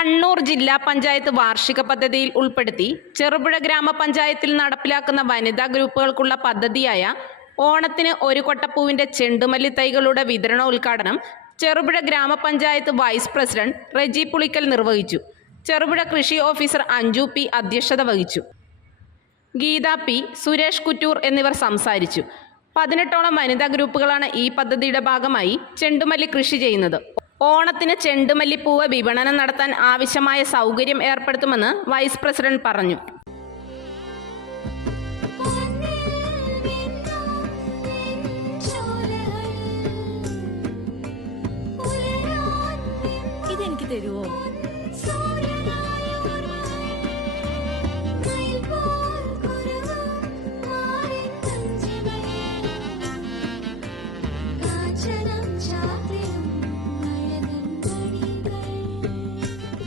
കണ്ണൂർ ജില്ലാ പഞ്ചായത്ത് വാർഷിക പദ്ധതിയിൽ ഉൾപ്പെടുത്തി ചെറുപുഴ ഗ്രാമപഞ്ചായത്തിൽ നടപ്പിലാക്കുന്ന വനിതാ ഗ്രൂപ്പുകൾക്കുള്ള പദ്ധതിയായ ഓണത്തിന് ഒരു കൊട്ടപ്പൂവിന്റെ ചെണ്ടുമല്ലി തൈകളുടെ വിതരണ ഉദ്ഘാടനം ചെറുപുഴ ഗ്രാമപഞ്ചായത്ത് വൈസ് പ്രസിഡന്റ് റെജി പുളിക്കൽ നിർവഹിച്ചു. ചെറുപുഴ കൃഷി ഓഫീസർ അഞ്ജു പി അധ്യക്ഷത വഹിച്ചു. ഗീത പി സുരേഷ് കുറ്റൂർ എന്നിവർ സംസാരിച്ചു. പതിനെട്ടോളം വനിതാ ഗ്രൂപ്പുകളാണ് ഈ പദ്ധതിയുടെ ഭാഗമായി ചെണ്ടുമല്ലി കൃഷി ചെയ്യുന്നത്. ഓണത്തിന് ചെണ്ടുമല്ലിപ്പൂവ് വിപണനം നടത്താൻ ആവശ്യമായ സൗകര്യം ഏർപ്പെടുത്തുമെന്ന് വൈസ് പ്രസിഡന്റ് പറഞ്ഞു. ഇതെനിക്ക് തരുവോ?